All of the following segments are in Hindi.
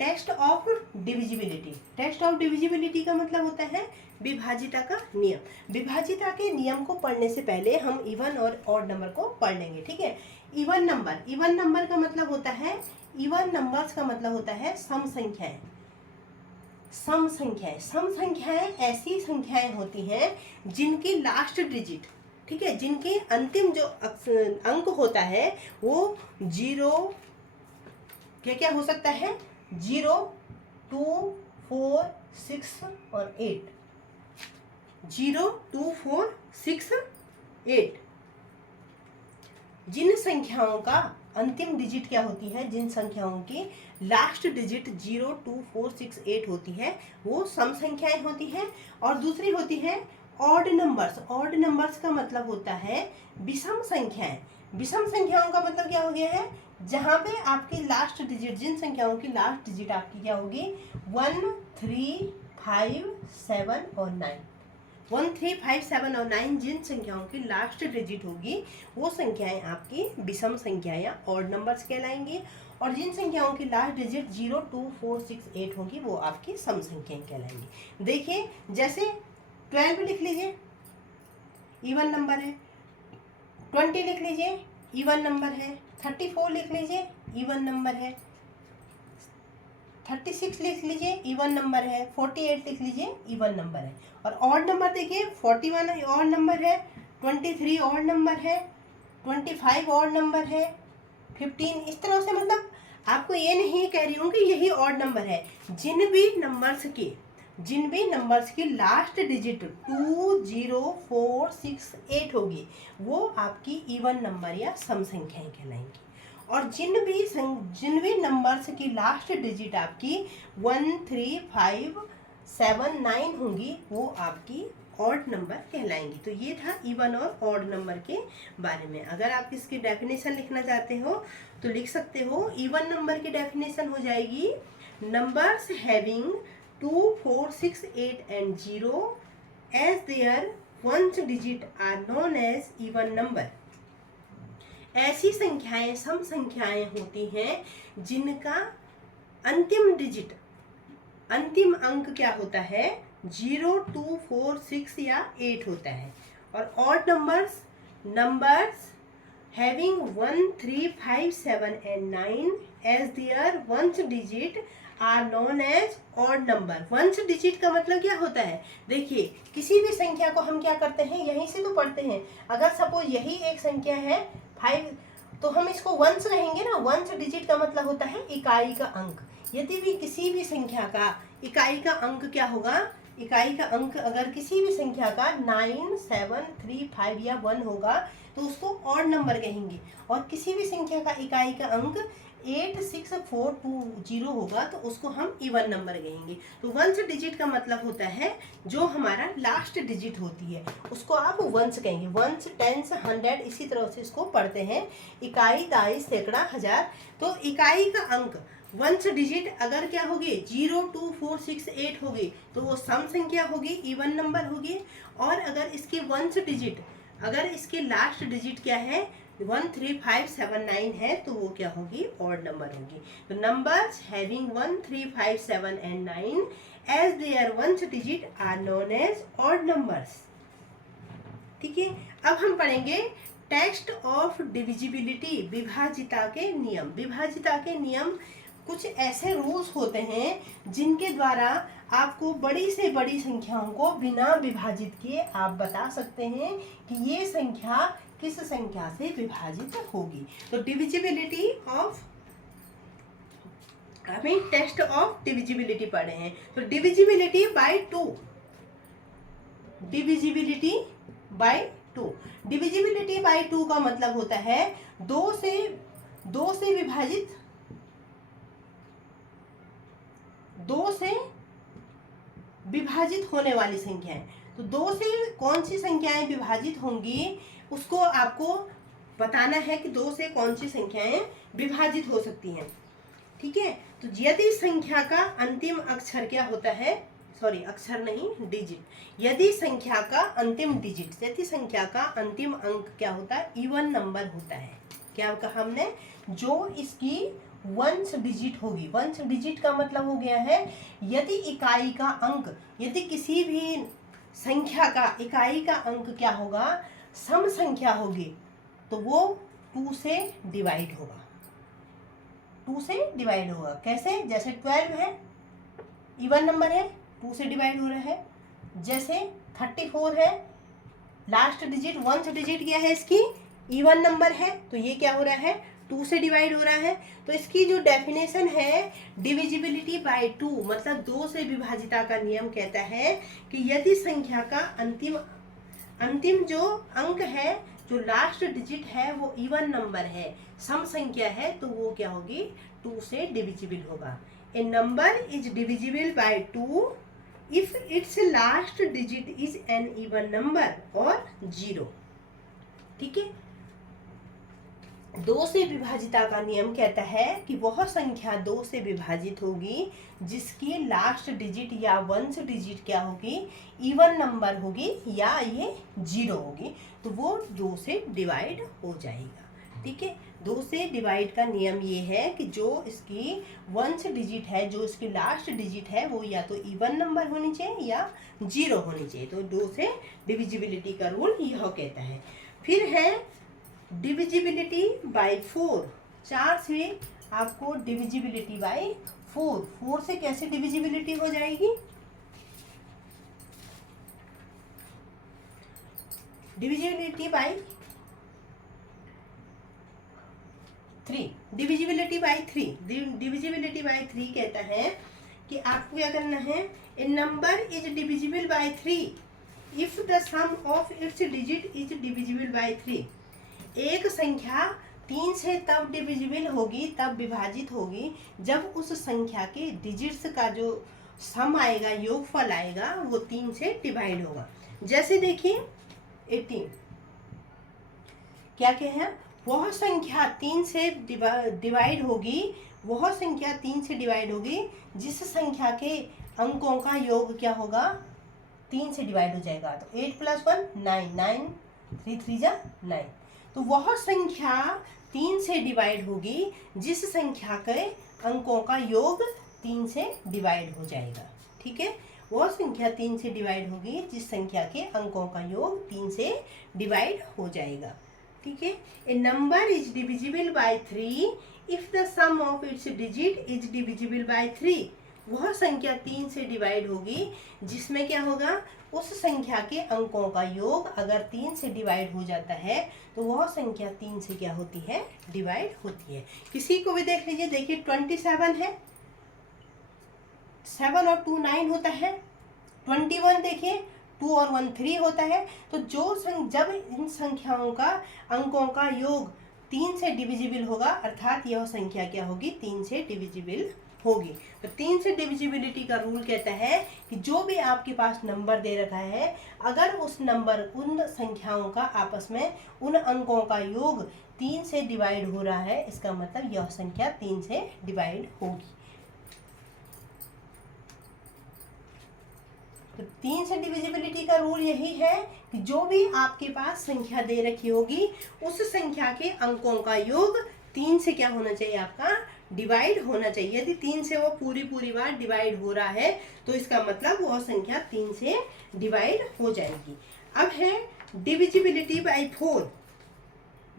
Test of divisibility. Test of divisibility का मतलब होता है विभाजिता का नियम। विभाजिता के नियम को पढ़ने से पहले हम इवन और ऑड नंबर को पढ़ लेंगे, ठीक है। इवन नंबर का मतलब होता है, इवन नंबर्स का मतलब होता है सम संख्याएं। सम संख्याएं ऐसी संख्याएं होती हैं जिनकी लास्ट डिजिट, ठीक है, जिनके अंतिम जो अंक होता है वो 0 क्या क्या हो सकता है, 0, 2, 4, 6 और 8। 0, 2, 4, 6, 8। जिन संख्याओं का अंतिम डिजिट क्या होती है, जिन संख्याओं की लास्ट डिजिट 0, 2, 4, 6, 8 होती है वो सम संख्याएं होती हैं। और दूसरी होती है ऑड नंबर्स। ऑड नंबर्स का मतलब होता है विषम संख्याएं। विषम संख्याओं का मतलब क्या हो गया है, जहां पे आपकी लास्ट डिजिट, जिन संख्याओं की लास्ट डिजिट आपकी क्या होगी 1, 3, 5, 7 और 9। 1, 3, 5, 7 और 9 जिन संख्याओं की लास्ट डिजिट होगी वो संख्याएं आपकी विषम संख्याएं या ऑड नंबर्स कहलाएंगी। और जिन संख्याओं की लास्ट डिजिट 0, 2, 4, 6, 8 होगी वो आपकी सम संख्याएं कहलाएंगी। देखिए जैसे 12 लिख लीजिए, इवन नंबर है। 20 लिख लीजिए, इवन नंबर है। 34 लिख लीजिए, इवन नंबर है। 36 लिख लीजिए, इवन नंबर है। 48 लिख लीजिए, इवन नंबर है। और ऑड नंबर देखिए 41 ऑड नंबर है, 23 ऑड नंबर है, 25 ऑड नंबर है, 15। इस तरह से मतलब आपको ये नहीं कह रही हूँ कि यही ऑड नंबर है। जिन भी नंबर्स की लास्ट डिजिट 2, 0, 4, 6, 8 होगी वो आपकी इवन नंबर या सम संख्याएं कहलाएंगी। और जिन भी नंबर्स की लास्ट डिजिट आपकी 1, 3, 5, 7, 9 होंगी वो आपकी ऑड नंबर कहलाएंगी। तो ये था इवन और ऑड नंबर के बारे में। अगर आप इसकी डेफिनेशन लिखना चाहते हो तो लिख सकते हो। इवन नंबर की डेफिनेशन हो जाएगी numbers having 2, 4, 6, 8 and 0 as their ones digit are known as even number। ऐसी संख्याएं सम संख्याएं होती हैं जिनका अंतिम डिजिट, अंतिम अंक क्या होता है 0, 2, 4, 6 या 8 होता है। और odd numbers having 1, 3, 5, 7 and 9 as their ones digit are known as odd number. Ones digit का मतलब क्या होता है, देखिए किसी भी संख्या को हम क्या करते हैं, यहीं से तो पढ़ते हैं। अगर सपोज यही एक संख्या है 5 तो हम इसको वंस कहेंगे ना। वंस डिजिट का मतलब होता है इकाई का अंक। यदि भी किसी भी संख्या का इकाई का अंक क्या होगा, इकाई का अंक अगर किसी भी संख्या का 9, 7, 3, 5 या 1 होगा तो उसको ऑड नंबर कहेंगे। और किसी भी संख्या का इकाई का अंक 8, 6, 4, 2, 0 होगा तो उसको हम इवन नंबर कहेंगे। तो वंस डिजिट का मतलब होता है जो हमारा लास्ट डिजिट होती है उसको आप वंस कहेंगे। वंस, टेंस, 100 इसी तरह से इसको पढ़ते हैं। इकाई, दाई, सैकड़ा, हजार। तो इकाई का अंक वंस डिजिट अगर क्या होगी 0, 2, 4, 6, 8 होगी तो वो सम संख्या होगी, इवन नंबर होगी। और अगर इसकी वंस डिजिट, अगर इसकी लास्ट डिजिट क्या है 1, 3, 5, 7, 9 है तो वो क्या होगी ऑड नंबर होगी। तो numbers having 1, 3, 5, 7 and 9 as their ones digit are known as odd numbers. ठीक है, अब हम पढ़ेंगे टेस्ट ऑफ डिविजिबिलिटी, विभाजिता के नियम। विभाजिता के नियम कुछ ऐसे रूल्स होते हैं जिनके द्वारा आपको बड़ी से बड़ी संख्याओं को बिना विभाजित किए आप बता सकते हैं कि ये संख्या किस संख्या से विभाजित होगी। तो डिविजिबिलिटी ऑफ, हमें टेस्ट ऑफ डिविजिबिलिटी पढ़े हैं। तो divisibility bye 2, divisibility bye 2, divisibility bye 2 का मतलब होता है 2 से विभाजित, 2 से विभाजित होने वाली संख्याएं। तो 2 से कौन सी संख्याएं विभाजित होंगी उसको आपको बताना है कि 2 से कौन सी संख्याएं विभाजित हो सकती हैं। ठीक है, तो यदि संख्या का अंतिम अक्षर क्या होता है, सॉरी अक्षर नहीं डिजिट, यदि संख्या का अंतिम डिजिट, यदि संख्या का अंतिम अंक क्या होता है इवन नंबर होता है। क्या कहा हमने, जो इसकी वंश डिजिट होगी। वंश डिजिट का मतलब हो गया है यदि इकाई का अंक, यदि किसी भी संख्या का इकाई का अंक क्या होगा, सम संख्या होगी, तो वो 2 से डिवाइड होगा। 2 से डिवाइड होगा कैसे, जैसे 12 है इवन नंबर है, 2 से डिवाइड हो रहा है। जैसे 34 है, लास्ट डिजिट वंश डिजिट क्या है इसकी, इवन नंबर है, तो ये क्या हो रहा है, 2 से डिवाइड हो रहा है। तो इसकी जो डेफिनेशन है डिविजिबिलिटी बाय 2, मतलब 2 से विभाजिता का नियम कहता है कि यदि संख्या का अंतिम जो अंक है, जो लास्ट डिजिट है वो इवन नंबर है, सम संख्या है, तो वो क्या होगी, 2 से डिविजिबल होगा। A number is divisible by 2 if it's last digit is an even number or 0। ठीक है, 2 से विभाजिता का नियम कहता है कि वह संख्या 2 से विभाजित होगी जिसकी लास्ट डिजिट या वंश डिजिट क्या होगी, इवन नंबर होगी या ये 0 होगी, तो वो 2 से डिवाइड हो जाएगा। ठीक है, 2 से डिवाइड का नियम ये है कि जो इसकी वंश डिजिट है, जो इसकी लास्ट डिजिट है, वो या तो इवन नंबर होनी चाहिए या 0 होनी चाहिए। तो 2 से डिविजिबिलिटी का रूल यह कहता है। फिर है डिविजिबिलिटी बाय 4। 4 से आपको डिविजिबिलिटी बाय 4, 4 से कैसे डिविजिबिलिटी हो जाएगी, divisibility by 3, divisibility by 3, divisibility by 3 कहता है कि आपको क्या करना है, a number is divisible by 3 if the sum of its digit is divisible by 3। एक संख्या 3 से तब डिविजिबल होगी, तब विभाजित होगी, जब उस संख्या के डिजिट्स का जो सम आएगा, योगफल आएगा, वो 3 से डिवाइड होगा। जैसे देखिए 18, क्या क्या है, वह संख्या 3 से डिवाइड होगी, वह संख्या 3 से डिवाइड होगी जिस संख्या के अंकों का योग क्या होगा, 3 से डिवाइड हो जाएगा। तो 8 + 1 9, 9 3 3 जा 9। तो वह संख्या 3 से डिवाइड होगी जिस संख्या के अंकों का योग 3 से डिवाइड हो जाएगा। ठीक है, वह संख्या 3 से डिवाइड होगी जिस संख्या के अंकों का योग 3 से डिवाइड हो जाएगा। ठीक है, a number is divisible by 3 if the sum of its digit is divisible by 3। वह संख्या 3 से डिवाइड होगी जिसमें क्या होगा, उस संख्या के अंकों का योग अगर 3 से डिवाइड हो जाता है तो वह संख्या 3 से क्या होती है, डिवाइड होती है। किसी को भी देख लीजिए, देखिए 27 है, 7 और 2 9 होता है। 21 देखिए, 2 और 1 3 होता है। तो जब इन संख्याओं का अंकों का योग 3 से डिविजिबल होगा, अर्थात यह संख्या क्या होगी, 3 से डिविजिबल होगी। तो 3 से डिविजिबिलिटी का रूल कहता है कि जो भी आपके पास नंबर दे रखा है, अगर उस नंबर, उन संख्याओं का आपस में उन अंकों का योग 3 से डिवाइड हो रहा है, इसका मतलब यह संख्या 3 से डिवाइड होगी। तो 3 से डिविजिबिलिटी का रूल यही है कि जो भी आपके पास संख्या दे रखी होगी, उस संख्या के अंकों का योग 3 से क्या होना चाहिए, आपका डिवाइड होना चाहिए। यदि 3 से वो पूरी बार डिवाइड हो रहा है तो इसका मतलब वह संख्या 3 से डिवाइड हो जाएगी। अब है डिविजिबिलिटी बाय 4।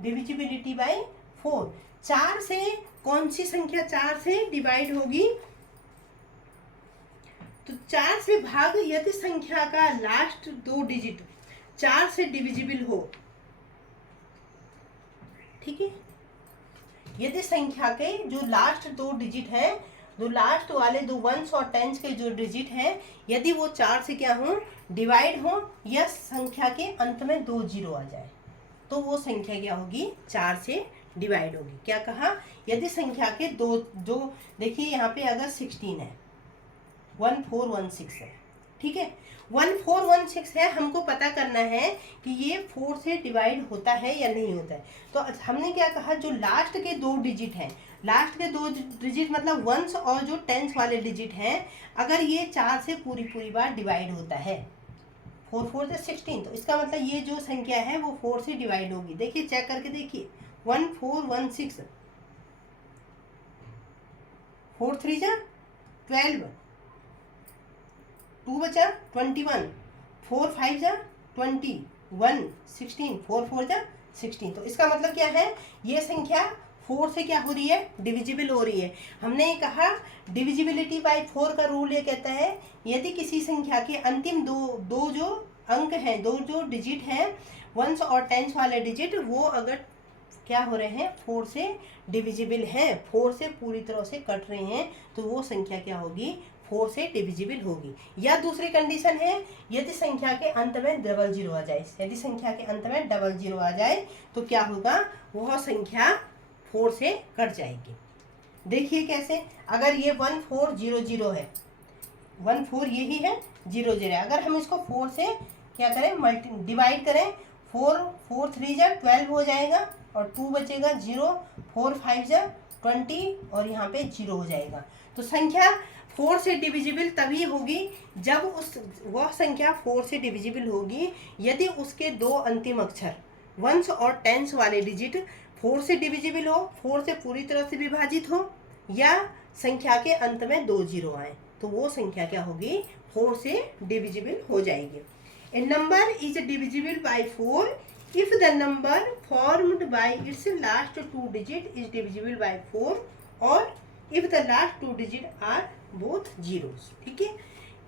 डिविजिबिलिटी बाय 4, 4 से कौन सी संख्या 4 से डिवाइड होगी, तो 4 से भाग यदि संख्या का लास्ट 2 डिजिट 4 से डिविजिबल हो। ठीक है, यदि संख्या के जो लास्ट 2 डिजिट है, जो लास्ट वाले 2 वंस और टेंस के जो डिजिट हैं, यदि वो 4 से क्या हो, डिवाइड हो, या संख्या के अंत में 2 0 आ जाए, तो वो संख्या क्या होगी, 4 से डिवाइड होगी। क्या कहा, यदि संख्या के दो देखिए यहाँ पे अगर 16 है, 1416 है, ठीक है, 1416 है, हमको पता करना है कि ये 4 से डिवाइड होता है या नहीं होता है। तो हमने क्या कहा, जो लास्ट के 2 डिजिट हैं, लास्ट के 2 डिजिट मतलब वंस और जो टेंस वाले डिजिट हैं, अगर ये 4 से पूरी बार डिवाइड होता है, 4 4 से 16, तो इसका मतलब ये जो संख्या है वो 4 से डिवाइड होगी। देखिए चेक करके देखिए, 1416, 4 3 जा 12, 2 बचा 21, 4 5 जा 20, 1 16, 4 4 जा 16। तो इसका मतलब क्या है, ये संख्या 4 से क्या हो रही है, डिविजिबल हो रही है। हमने ये कहा डिविजिबिलिटी बाय 4 का रूल ये कहता है, यदि किसी संख्या के अंतिम दो जो अंक हैं, दो जो डिजिट हैं, वंस और टेंस वाले डिजिट, वो अगर क्या हो रहे हैं, 4 से डिविजिबल हैं, 4 से पूरी तरह से कट रहे हैं, तो वो संख्या क्या होगी, 4 से डिविजिबल होगी। या दूसरी कंडीशन है, यदि संख्या के अंत में डबल जीरो आ जाए, यदि संख्या के अंत में डबल जीरो आ जाए तो क्या होगा, वह संख्या 4 से कट जाएगी। देखिए कैसे, अगर ये 1400 है, 14 यही है, 00 है, अगर हम इसको 4 से क्या करें, डिवाइड करें, 4 3 जा 12 हो जाएगा, और 2 बचेगा 0, 4 5 जा 20, और यहाँ पे 0 हो जाएगा। तो संख्या 4 से डिविजिबल तभी होगी जब वह संख्या 4 से डिविजिबल होगी यदि उसके दो अंतिम अक्षर वंस और टेंस वाले डिजिट 4 से डिविजिबल हो, 4 से पूरी तरह से विभाजित हो, या संख्या के अंत में 2 जीरो आए, तो वो संख्या क्या होगी, 4 से डिविजिबल हो जाएगी। A number is divisible by 4 if the number formed by its last 2 digit is divisible by 4 or if the last 2 digit are both zeros। ठीक है,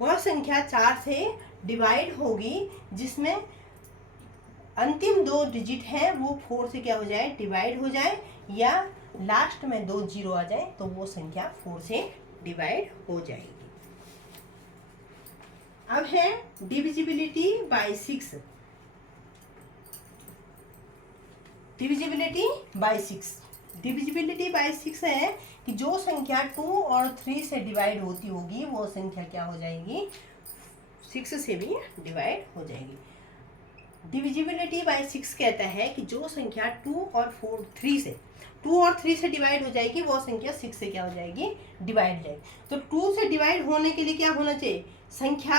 वह संख्या 4 से डिवाइड होगी जिसमें अंतिम 2 डिजिट हैं वो 4 से क्या हो जाए, डिवाइड हो जाए, या लास्ट में 2 जीरो आ जाए, तो वो संख्या 4 से डिवाइड हो जाएगी। अब है divisibility bye 6। Divisibility bye 6, divisibility bye 6 है कि जो संख्या 2 और 3 से डिवाइड होती होगी वो संख्या क्या हो जाएगी, 6 से भी डिवाइड हो जाएगी। डिविजिबिलिटी बाय 6 कहता है कि जो संख्या 2 और 3 से डिवाइड हो जाएगी वो संख्या 6 से क्या हो जाएगी, डिवाइड हो जाएगी। तो 2 से डिवाइड होने के लिए क्या होना चाहिए, संख्या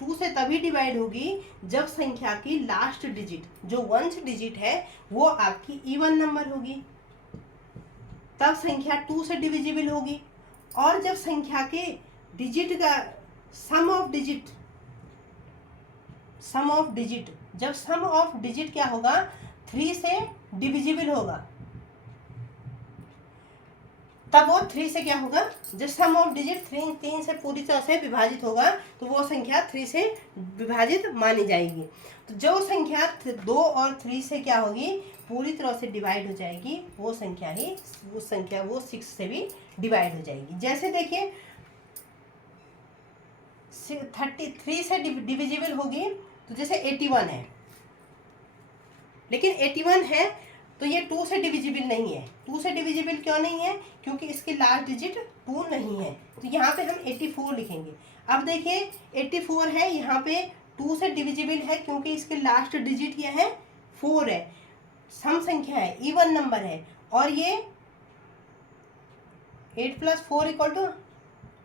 2 से तभी डिवाइड होगी जब संख्या की लास्ट डिजिट जो वंस डिजिट है वो आपकी इवन नंबर होगी, तब संख्या 2 से डिविजिबल होगी। और जब संख्या के डिजिट का सम ऑफ डिजिट जब सम ऑफ डिजिट क्या होगा, 3 से डिविजिबल होगा, तब वो 3 से क्या होगा, जब सम ऑफ डिजिट 3 से पूरी तरह से विभाजित होगा तो वो संख्या 3 से विभाजित मानी जाएगी। तो जो संख्या 2 और 3 से क्या होगी, पूरी तरह से डिवाइड हो जाएगी, वो संख्या 6 से भी डिवाइड हो जाएगी। जैसे देखिए 33 से डिविजिबल होगी, तो जैसे 81 है, लेकिन 81 है तो ये 2 से डिविजिबल नहीं है। 2 से डिविजिबल क्यों नहीं है, क्योंकि इसकी लास्ट डिजिट 2 नहीं है, तो यहाँ पे हम 84 लिखेंगे। अब देखिए 84 है, यहाँ पे 2 से डिविजिबल है क्योंकि इसके लास्ट डिजिट क्या है, 4 है, सम संख्या है, इवन नंबर है, और ये 8 + 4 =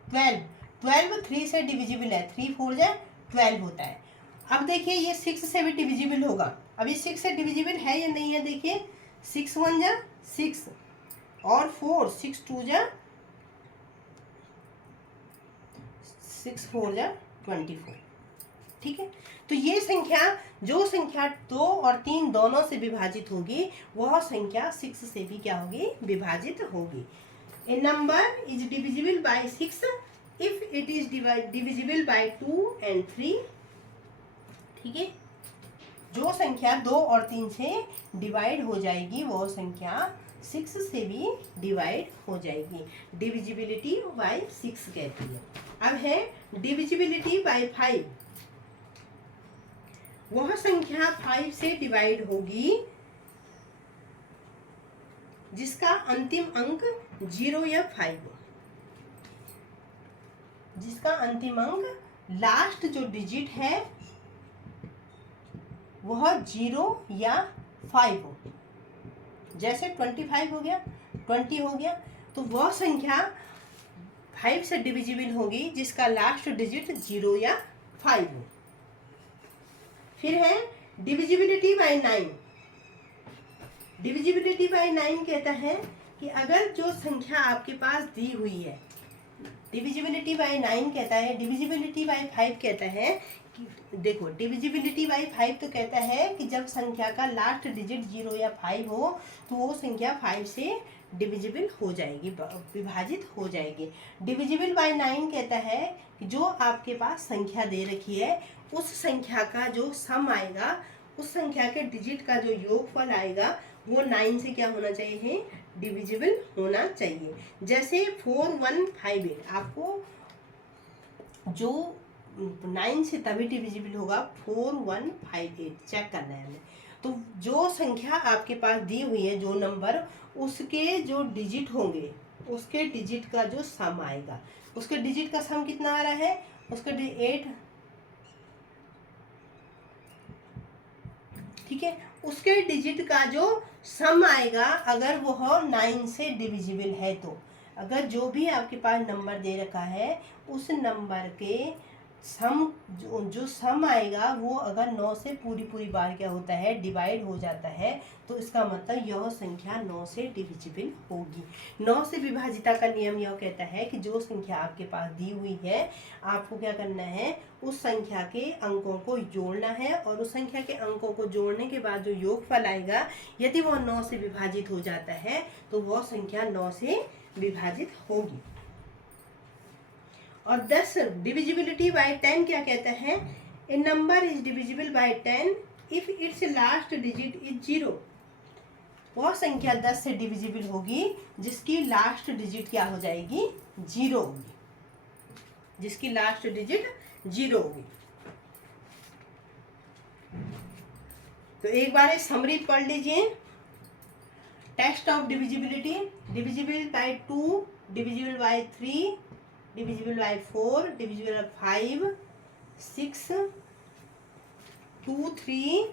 12, 12 3 से डिविजिबल है, 3 4 जा 12 होता है। अब देखिए ये 6 से भी डिविजिबल होगा, अभी 6 से डिविजिबल है या नहीं है, देखिए 6 1 जा 6 और 4, 6 2 जा 6 4 जा 24। ठीक है, तो ये संख्या जो संख्या 2 और 3 दोनों से विभाजित होगी वह संख्या 6 से भी क्या होगी, विभाजित होगी। A number is divisible by 6 if it is divisible by 2 and 3। ठीक है, जो संख्या 2 और 3 से डिवाइड हो जाएगी वो संख्या 6 से भी डिवाइड हो जाएगी। डिविजिबिलिटी बाय 6 कहती है। अब है डिविजिबिलिटी बाय 5। वह संख्या 5 से डिवाइड होगी जिसका अंतिम अंक 0 या 5 हो, जिसका अंतिम अंक लास्ट जो डिजिट है वह 0 या 5 हो। जैसे 25 हो गया, 20 हो गया, तो वह संख्या 5 से डिविजिबल होगी जिसका लास्ट डिजिट 0 या 5 हो। फिर है डिविजिबिलिटी बाय 9। डिविजिबिलिटी बाय 9 कहता है कि अगर जो संख्या आपके पास दी हुई है, डिविजिबिलिटी बाय 9 कहता है, डिविजिबिलिटी बाय 5 कहता है कि देखो डिविजिबिलिटी बाय 5 तो कहता है कि जब संख्या का लास्ट डिजिट 0 या 5 हो तो वो संख्या 5 से डिविजिबल हो जाएगी, विभाजित हो जाएगी। डिविजिबल बाय 9 कहता है कि जो आपके पास संख्या दे रखी है उस संख्या का जो सम आएगा, उस संख्या के डिजिट का जो योगफल आएगा वो 9 से क्या होना चाहिए, डिविजिबल होना चाहिए। जैसे 4158 आपको जो 9 से तभी डिविजिबल होगा, 4158 चेक करना है हमें। तो जो संख्या आपके पास दी हुई है, जो नंबर, उसके जो डिजिट होंगे उसके डिजिट का जो सम आएगा, उसके डिजिट का सम कितना आ रहा है, उसका 8, ठीक है। उसके डिजिट का जो सम आएगा अगर वह 9 से डिविजिबल है, तो अगर जो भी आपके पास नंबर दे रखा है उस नंबर के सम जो सम आएगा वो अगर 9 से पूरी बार क्या होता है, डिवाइड हो जाता है, तो इसका मतलब यह संख्या 9 से डिविजिबल होगी। 9 से विभाजिता का नियम यह कहता है कि जो संख्या आपके पास दी हुई है आपको क्या करना है, उस संख्या के अंकों को जोड़ना है, और उस संख्या के अंकों को जोड़ने के बाद जो योगफल आएगा यदि वह 9 से विभाजित हो जाता है तो वह संख्या 9 से विभाजित होगी। और 10 डिविजिबिलिटी बाय 10 क्या कहता है, a number is divisible by 10 if it's last digit is 0। वह संख्या 10 से डिविजिबल होगी जिसकी लास्ट डिजिट क्या हो जाएगी, 0 होगी, जिसकी लास्ट डिजिट 0 होगी। तो एक बार समरी पढ़ लीजिए। Test of divisibility, divisible by 2, divisible by 3, divisible by 4, divisible by 5, 6, 2, 3,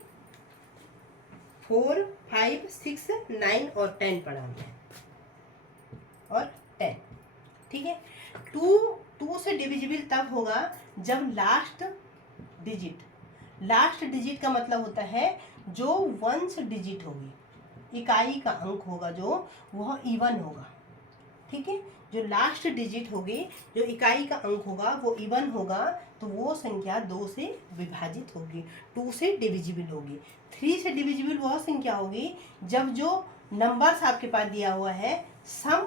4, 5, 6, 9 और 10 पढ़ा हमने, और 10, ठीक है। 2 से डिविजिबल तब होगा जब लास्ट डिजिट का मतलब होता है जो वंस डिजिट होगी, इकाई का अंक होगा जो वह इवन होगा, ठीक है। जो लास्ट डिजिट होगी, जो इकाई का अंक होगा वो इवन होगा, तो वो संख्या 2 से विभाजित होगी, 2 से डिविजिबल होगी। 3 से डिविजिबल वह संख्या होगी जब जो नंबर्स आपके पास दिया हुआ है sum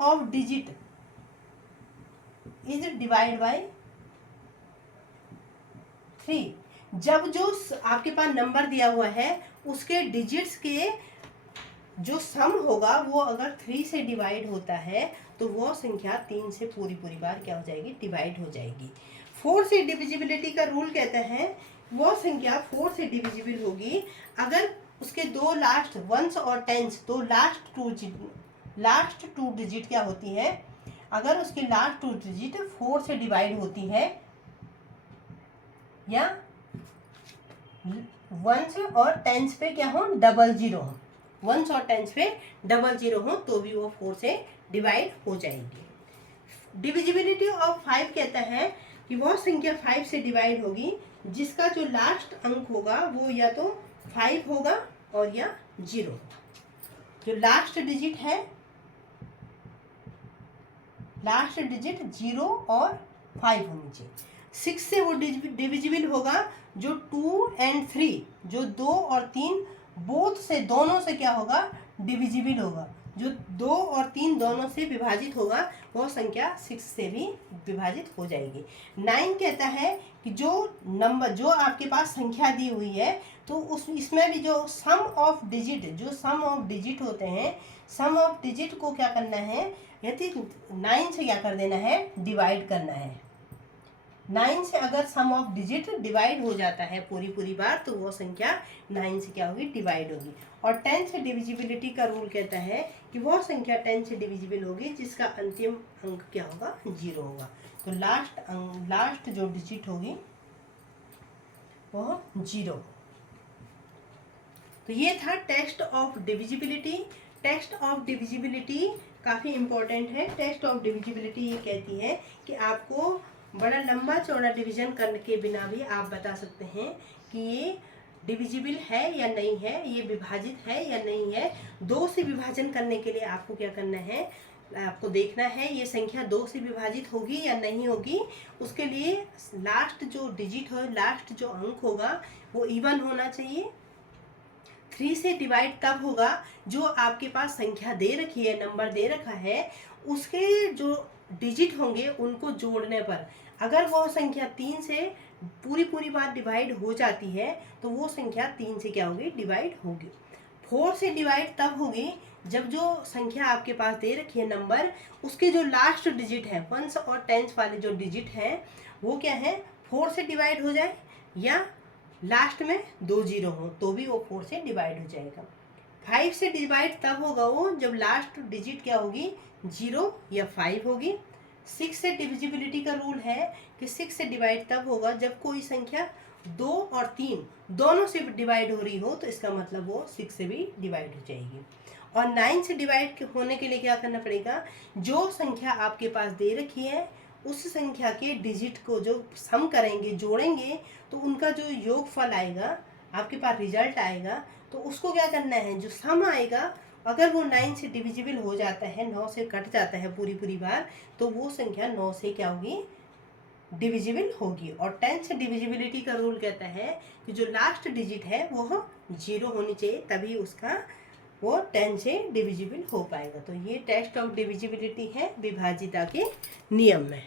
of digit is divide by 3। जब जो आपके पास नंबर दिया हुआ है उसके डिजिट्स के जो सम होगा वो अगर 3 से डिवाइड होता है तो वह संख्या 3 से पूरी बार क्या हो जाएगी, डिवाइड हो जाएगी। 4 से डिविजिबिलिटी का रूल कहता है वह संख्या 4 से डिविजिबल होगी अगर उसके दो लास्ट वंस और टेंस, दो लास्ट टू डिजिट क्या होती है, अगर उसकी लास्ट 2 डिजिट 4 से डिवाइड होती है, या वंस और टेंस पे क्या हो, 00 हो, वंस और टेंस पे 00 हो तो भी वो 4 से डिवाइड हो जाएगी। डिविजिबिलिटी ऑफ 5 कहता है कि वह संख्या 5 से डिवाइड होगी जिसका जो लास्ट अंक होगा वो या तो 5 होगा और या 0 होगा। जो लास्ट डिजिट है, लास्ट डिजिट 0 और 5 होनी चाहिए। 6 से वो डिविजिबल होगा जो 2 and 3, जो 2 और 3 बोथ से, दोनों से क्या होगा, डिविजिबल होगा। जो 2 और 3 दोनों से विभाजित होगा वो संख्या 6 से भी विभाजित हो जाएगी। 9 कहता है कि जो नंबर, जो आपके पास संख्या दी हुई है तो इसमें भी जो सम ऑफ डिजिट होते हैं, सम ऑफ डिजिट को क्या करना है, यदि 9 से क्या कर देना है, डिवाइड करना है। 9 से अगर सम ऑफ डिजिट डिवाइड हो जाता है पूरी बार तो वो संख्या 9 से क्या होगी, डिवाइड होगी। और 10 से डिविजिबिलिटी का रूल कहता है कि वह संख्या 10 से डिविजिबल होगी जिसका अंतिम अंक क्या होगा, 0 होगा। तो लास्ट जो डिजिट होगी वह 0। तो ये था test of divisibility. Test of divisibility काफ़ी इम्पोर्टेंट है। टेस्ट ऑफ डिविजिबिलिटी ये कहती है कि आपको बड़ा लंबा चौड़ा डिवीजन करने के बिना भी आप बता सकते हैं कि ये डिविजिबल है या नहीं है, ये विभाजित है या नहीं है। 2 से विभाजन करने के लिए आपको क्या करना है, आपको देखना है ये संख्या 2 से विभाजित होगी या नहीं होगी। उसके लिए लास्ट जो डिजिट हो, लास्ट जो अंक होगा वो इवन होना चाहिए। 3 से डिवाइड तब होगा जो आपके पास संख्या दे रखी है, नंबर दे रखा है, उसके जो डिजिट होंगे उनको जोड़ने पर अगर वो संख्या 3 से पूरी बात डिवाइड हो जाती है तो वो संख्या 3 से क्या होगी, डिवाइड होगी। 4 से डिवाइड तब होगी जब जो संख्या आपके पास दे रखी है नंबर, उसके जो लास्ट डिजिट है, 1s और 10s वाले जो डिजिट हैं वो क्या है, 4 से डिवाइड हो जाए या लास्ट में 2 जीरो हो तो भी वो 4 से डिवाइड हो जाएगा। 5 से डिवाइड तब होगा वो जब लास्ट डिजिट क्या होगी, 0 या 5 होगी। 6 से डिविजिबिलिटी का रूल है कि 6 से डिवाइड तब होगा जब कोई संख्या 2 और 3 दोनों से डिवाइड हो रही हो, तो इसका मतलब वो 6 से भी डिवाइड हो जाएगी। और 9 से डिवाइड होने के लिए क्या करना पड़ेगा, जो संख्या आपके पास दे रखी है उस संख्या के डिजिट को जो सम करेंगे, जोड़ेंगे, तो उनका जो योगफल आएगा, आपके पास रिजल्ट आएगा, तो उसको क्या करना है, जो सम आएगा अगर वो 9 से डिविजिबल हो जाता है, 9 से कट जाता है पूरी बार, तो वो संख्या 9 से क्या होगी, डिविजिबल होगी। और 10 से डिविजिबिलिटी का रूल कहता है कि जो लास्ट डिजिट है वो 0 होनी चाहिए, तभी उसका वो 10 से डिविजिबल हो पाएगा। तो ये टेस्ट ऑफ डिविजिबिलिटी है विभाजिता के नियम में।